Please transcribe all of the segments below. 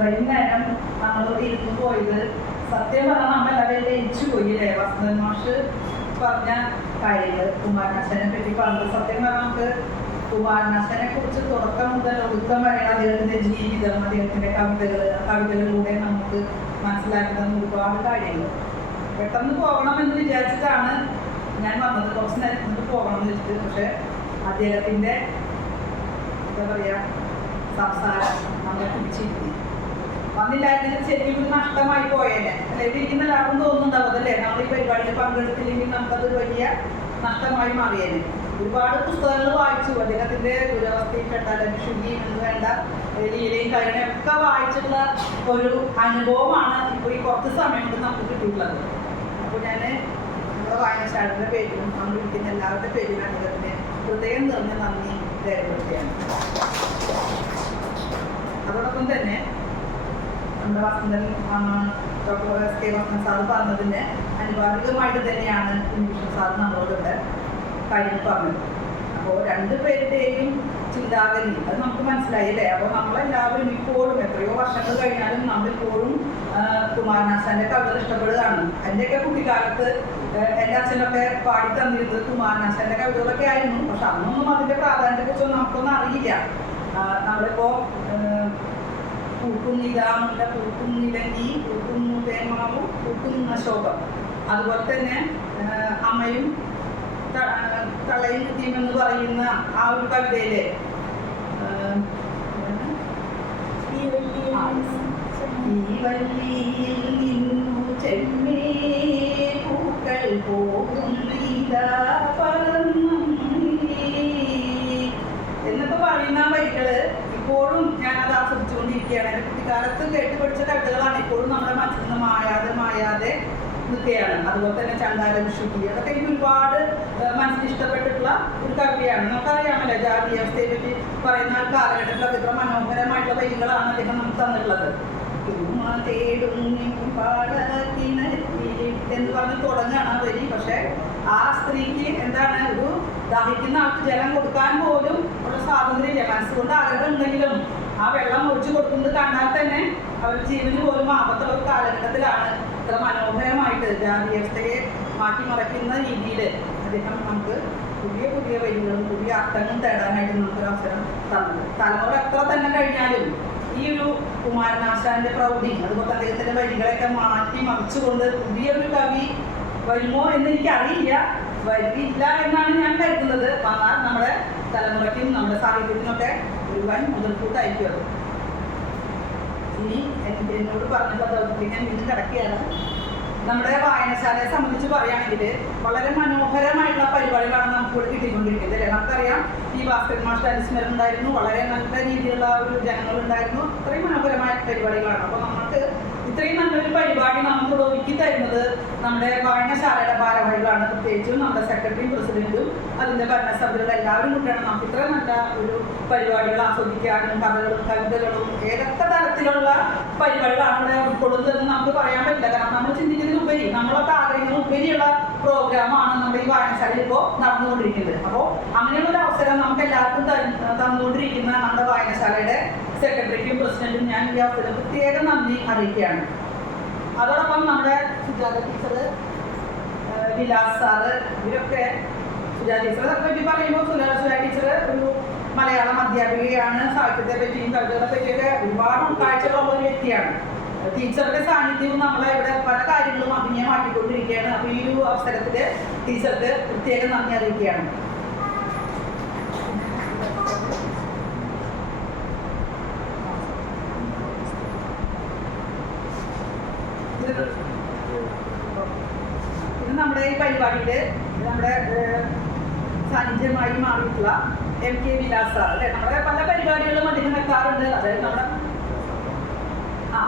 ഇത്രയും നേരം നമ്മളോട് ഇരുന്ന് പോയത് സത്യം പറഞ്ഞാൽ നമ്മളെല്ലാവരും ലയിച്ചു പോയില്ലേ? വസന്തൻ മാഷ് പറഞ്ഞ കാര്യങ്ങൾ കുമാരനാശനെ പറ്റി പറഞ്ഞത്. സത്യം പറഞ്ഞാൽ നമുക്ക് കുമാരനാശനെ കുറിച്ച് തുടക്കം മുതൽ ഒതുക്കം വരെയുള്ള അദ്ദേഹത്തിന്റെ ജീവിതം അദ്ദേഹത്തിന്റെ കവിതകൾ കവിതകളിലൂടെ നമുക്ക് മനസ്സിലാക്കുന്ന ഒരുപാട് കാര്യങ്ങൾ പെട്ടെന്ന് പോകണം എന്ന് വിചാരിച്ചിട്ടാണ് ഞാൻ വന്നത്. കുറച്ച് നേരം കൊണ്ട് പോകണം എന്ന് വെച്ചിട്ട് പക്ഷെ അദ്ദേഹത്തിന്റെ എന്താ പറയാ സംസാരം നമ്മളെ പിടിച്ചിരുത്തി വന്നില്ലായിരുന്നെങ്കിൽ ശരിക്കും ഒരു നഷ്ടമായി പോയേനെ. അല്ലെ ഇരിക്കുന്ന ലാഭം തോന്നുന്നുണ്ടാവും അതല്ലേ? നമ്മൾ ഈ പരിപാടിയിൽ പങ്കെടുത്തില്ലെങ്കിൽ നമുക്കത് വലിയ നഷ്ടമായി മാറിയേനെ. ഒരുപാട് പുസ്തകങ്ങൾ വായിച്ചു. അദ്ദേഹത്തിന്റെ ദുരവസ്ഥയിൽ പെട്ടാലും ലക്ഷ്മി എന്ന് വേണ്ട. ലീലയും കരുണയും ഒക്കെ വായിച്ചിട്ടുള്ള ഒരു അനുഭവമാണ് ഇപ്പോൾ ഈ കുറച്ച് സമയം കൊണ്ട് നമുക്ക് കിട്ടിയിട്ടുള്ളത്. അപ്പോൾ ഞാൻ നമ്മുടെ വായനശാലയുടെ പേരിലും നമ്മൾ ഇരിക്കുന്ന എല്ലാവരുടെ പേരിലും അദ്ദേഹത്തിന് ഹൃദയം നിറഞ്ഞ നന്ദി രേഖപ്പെടുത്തുകയാണ്. അതോടൊപ്പം തന്നെ നമ്മുടെ Vasanthan doctor S K Vasanthan പറഞ്ഞതിന് അനുപാതികമായിട്ട് തന്നെയാണ് ഉണ്ണികൃഷ്ണൻ സാർ കാര്യങ്ങൾ പറഞ്ഞത്. അപ്പോൾ രണ്ട് പേരുടെയും ചിന്താഗതി അത് നമുക്ക് മനസ്സിലായി അല്ലേ? അപ്പോൾ നമ്മളെല്ലാവരും ഇപ്പോഴും എത്രയോ വർഷങ്ങൾ കഴിഞ്ഞാലും നമ്മളിപ്പോഴും കുമാരനാശാന്റെ കവിതകൾ ഇഷ്ടപ്പെടുകയാണ്. എന്റെയൊക്കെ കുട്ടിക്കാലത്ത് എന്റെ അച്ഛനൊക്കെ പാടി തന്നിരുന്നത് കുമാരനാശാന്റെ കവിതകളൊക്കെ ആയിരുന്നു. പക്ഷെ അന്നൊന്നും അതിന്റെ പ്രാധാന്യത്തെക്കുറിച്ചൊന്നും നമുക്കൊന്നും അറിയില്ല. നമ്മളിപ്പോ ആ, പൂക്കുന്നിതാമുള്ള പൂക്കുന്നിലങ്ങി പൂക്കുന്നു തേമാവും പൂക്കുന്ന ശോകം. അതുപോലെ തന്നെ അമ്മയും തളയും ആ, തള്ളയും കുത്തിയും എന്ന് പറയുന്ന ആ ഒരു കവിതയിലെ ചെമ്മേ പൂക്കൾ പോകുന്നിതാ ആ വരികൾ ഇപ്പോഴും ഞാനത് ആസ്വദിച്ചുകൊണ്ടിരിക്കുകയാണ്. എന്റെ കുട്ടിക്കാലത്ത് കേട്ട് പഠിച്ച കവിതകളാണ് ഇപ്പോഴും നമ്മുടെ മനസ്സിൽ നിന്ന് മായാതെ മായാതെ നിൽക്കുകയാണ്. അതുപോലെ തന്നെ ചണ്ടാല ശുദ്ധി അതൊക്കെ എനിക്ക് ഒരുപാട് മനസ്സിൽ ഇഷ്ടപ്പെട്ടിട്ടുള്ള ഒരു കവിതയാണ്. നമുക്കറിയാമല്ലോ ജാതി വ്യവസ്ഥയെ പറ്റി പറയുന്ന കാലഘട്ടത്തിലൊക്കെ ഇത്ര മനോഹരമായിട്ടുള്ള വരികളാണ് അദ്ദേഹം നമുക്ക് തന്നിട്ടുള്ളത്. എന്ന് പറഞ്ഞ് തുടങ്ങുകയാണ് വരി. പക്ഷെ ആ സ്ത്രീക്ക് ദാഹിക്കുന്ന ആൾക്ക് ജലം കൊടുക്കാൻ പോലും ഉള്ള സ്വാതന്ത്ര്യമില്ല മനസ്സുകൊണ്ട് ആഗ്രഹം ഉണ്ടെങ്കിലും ആ വെള്ളം ഒഴിച്ചു കൊടുക്കുന്നത് കണ്ടാൽ തന്നെ അവരുടെ ജീവന് പോലും ആപത്തുള്ള കാലഘട്ടത്തിലാണ്. ഇത്ര മനോഹരമായിട്ട് ജാതി വ്യവസ്ഥയെ മാറ്റിമറിക്കുന്ന രീതിയിൽ അദ്ദേഹം നമുക്ക് പുതിയ പുതിയ വരികളും പുതിയ അർത്ഥങ്ങളും തേടാനായിട്ട് നമുക്കൊരു അവസരം തന്നത്. തലമുറ എത്ര തന്നെ കഴിഞ്ഞാലും ഈ ഒരു കുമാരനാശാന്റെ പ്രൗഢി അതുപോലെ അദ്ദേഹത്തിന്റെ വരികളെയൊക്കെ മാറ്റി മറിച്ചുകൊണ്ട് പുതിയൊരു കവി വരുമോ എന്ന് എനിക്കറിയില്ല. വരില്ല എന്നാണ് ഞാൻ കരുതുന്നത്. വന്നാൽ നമ്മുടെ തലമുറയ്ക്കും നമ്മുടെ സാഹിത്യത്തിനൊക്കെ ഒരു വൻ മുതൽക്കൂട്ടായിരിക്കും അത്. ഇനി എന്നോട് പറഞ്ഞുള്ള ദൗത്യത്തിൽ ഞാൻ വീണ്ടും കിടക്കുകയാണ്. നമ്മുടെ വായനശാലയെ സംബന്ധിച്ച് പറയുകയാണെങ്കിൽ വളരെ മനോഹരമായിട്ടുള്ള പരിപാടികളാണ് നമുക്ക് ഇവിടെ കിട്ടിക്കൊണ്ടിരിക്കുന്നത് അല്ലേ? നമുക്കറിയാം ഈ ഭാസ്കരൻ മാഷ്ട അനുസ്മരണം ഉണ്ടായിരുന്നു. വളരെ നല്ല രീതിയിലുള്ള ഒരു ജനങ്ങളുണ്ടായിരുന്നു. അത്രയും മനോഹരമായ പരിപാടികളാണ്. അപ്പോൾ നമുക്ക് ഇത്രയും നല്ലൊരു പരിപാടി നമുക്ക് ഒരുക്കി തരുന്നത് നമ്മുടെ വായനശാലയുടെ ഭാരവാഹികളാണ്. പ്രത്യേകിച്ചും നമ്മുടെ സെക്രട്ടറിയും പ്രസിഡന്റും അതിന്റെ ഭരണസഭയുടെ എല്ലാവരും കൂട്ടിയാണ് നമുക്ക് ഇത്ര നല്ല ഒരു പരിപാടികൾ ആസ്വദിക്കാനും കഥകളും കവിതകളും ഏതൊക്കെ തരത്തിലുള്ള പരിപാടികളാണ് ഇവിടെ ഉൾക്കൊള്ളുന്നതെന്ന് നമുക്ക് പറയാൻ പറ്റില്ല. കാരണം നമ്മൾ ചിന്തിക്കുന്നതിനുപരി നമ്മളൊക്കെ ആഗ്രഹിക്കുന്ന ഉപരിയുള്ള പ്രോഗ്രാമാണ് നമ്മുടെ ഈ വായനശാലയിൽ ഇപ്പോൾ നടന്നുകൊണ്ടിരിക്കുന്നത്. അപ്പോൾ അങ്ങനെയുള്ള ഒരു അവസരം നമുക്ക് എല്ലാവർക്കും തന്നുകൊണ്ടിരിക്കുന്ന നമ്മുടെ വായനശാലയുടെ സെക്രട്ടറിക്കും പ്രസിഡന്റും ഞാൻ ഈ അവസരം പ്രത്യേകം നന്ദി അറിയിക്കുകയാണ്. അതോടൊപ്പം നമ്മുടെ സുജാത ടീച്ചർ വിലാസ് സാറ് ഇവരൊക്കെ സുജാത ടീച്ചറെ പറ്റി പറയുമ്പോൾ സുജാത സുജാ ടീച്ചർ ഒരു മലയാളം അധ്യാപികയാണ്. സാഹിത്യത്തെ പറ്റിയും കവിതകളെ പറ്റിയൊക്കെ ഒരുപാട് ഉൾക്കാഴ്ചകളുള്ള ഒരു വ്യക്തിയാണ്. ടീച്ചറുടെ സാന്നിധ്യവും നമ്മളെ ഇവിടെ പല കാര്യങ്ങളും അഭിനയമാക്കിക്കൊണ്ടിരിക്കുകയാണ് അപ്പോൾ ഈ ഒരു അവസരത്തിൽ ടീച്ചർക്ക് പ്രത്യേകം നന്ദി അറിയിക്കുകയാണ്. ഇത് നമ്മുടെ ഈ പരിപാടിയിൽ നമ്മുടെ സാന്നിധ്യമായി മാറിയിട്ടുള്ള എം കെ വിലാസ അല്ലെ? നമ്മുടെ പല പരിപാടികളും അദ്ദേഹം വെക്കാറുണ്ട്. അതായത് നമ്മുടെ ആ.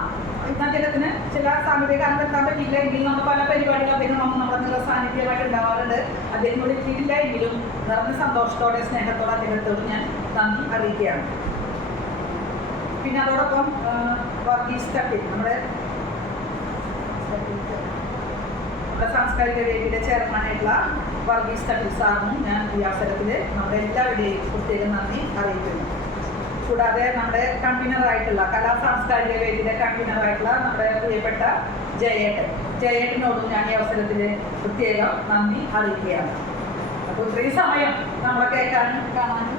ഇന്ന് അദ്ദേഹത്തിന് ചില സാമ്പത്തിക കാരണം എത്താൻ പറ്റിയില്ല എങ്കിലും നമ്മൾ പല പരിപാടികളും അദ്ദേഹം നമ്മുടെ സാന്നിധ്യമായിട്ട് ഉണ്ടാവാറുണ്ട്. അദ്ദേഹം കൂടി എത്തിയിട്ടില്ല. എങ്കിലും നിറഞ്ഞ സന്തോഷത്തോടെ സ്നേഹത്തോടെ അദ്ദേഹത്തോട് ഞാൻ നന്ദി അറിയിക്കുകയാണ്. പിന്നെ അതോടൊപ്പം വർഗീസ് തട്ടി നമ്മുടെ നമ്മുടെ സാംസ്കാരിക വേദിയുടെ ചെയർമാനായിട്ടുള്ള വർഗീസ് തട്ടി സാറിനും ഞാൻ ഈ അവസരത്തിൽ നമ്മുടെ എല്ലാവരുടെയും പ്രത്യേകം നന്ദി അറിയിക്കുന്നു. കൂടാതെ നമ്മുടെ കൺവീനർ ആയിട്ടുള്ള കലാ സാംസ്കാരിക വേദിയുടെ കൺവീനർ ആയിട്ടുള്ള നമ്മുടെ പ്രിയപ്പെട്ട ജയേട്ടൻ. ജയേട്ടനോടും ഞാൻ ഈ അവസരത്തിൽ പ്രത്യേകം നന്ദി അറിയിക്കുകയാണ്. അപ്പോൾ ഇത്രയും സമയം നമ്മളെ കേൾക്കാനും കാണാനും.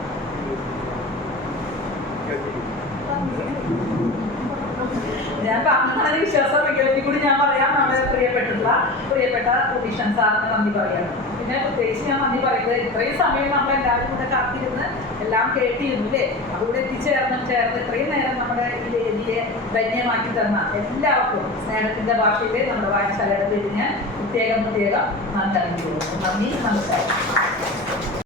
ഞാൻ പറഞ്ഞ വിശ്വാസം വയ്ക്കലെങ്കിൽ കൂടി ഞാൻ പറയാം. നമ്മുടെ പ്രിയപ്പെട്ടിട്ടുള്ള പ്രിയപ്പെട്ട പ്രതീക്ഷൻ സാറിന് നന്ദി പറയണം പിന്നെ പ്രത്യേകിച്ച് ഞാൻ നന്ദി പറയുന്നത് ഇത്രയും സമയം നമ്മൾ എല്ലാവരും കൂടെ കാത്തിരുന്ന് എല്ലാം കേട്ടിരുന്നു അല്ലേ അവിടെ എത്തിച്ചേർന്ന് ചേർന്ന് ഇത്രയും നേരം നമ്മുടെ ഈ വേദിയെ ധന്യമാക്കി തന്ന എല്ലാവർക്കും സ്നേഹത്തിന്റെ ഭാഷയിലെ നമ്മുടെ വായനശാലയുടെ പേരിന് പ്രത്യേകം പ്രത്യേകം നന്ദി നമസ്കാരം.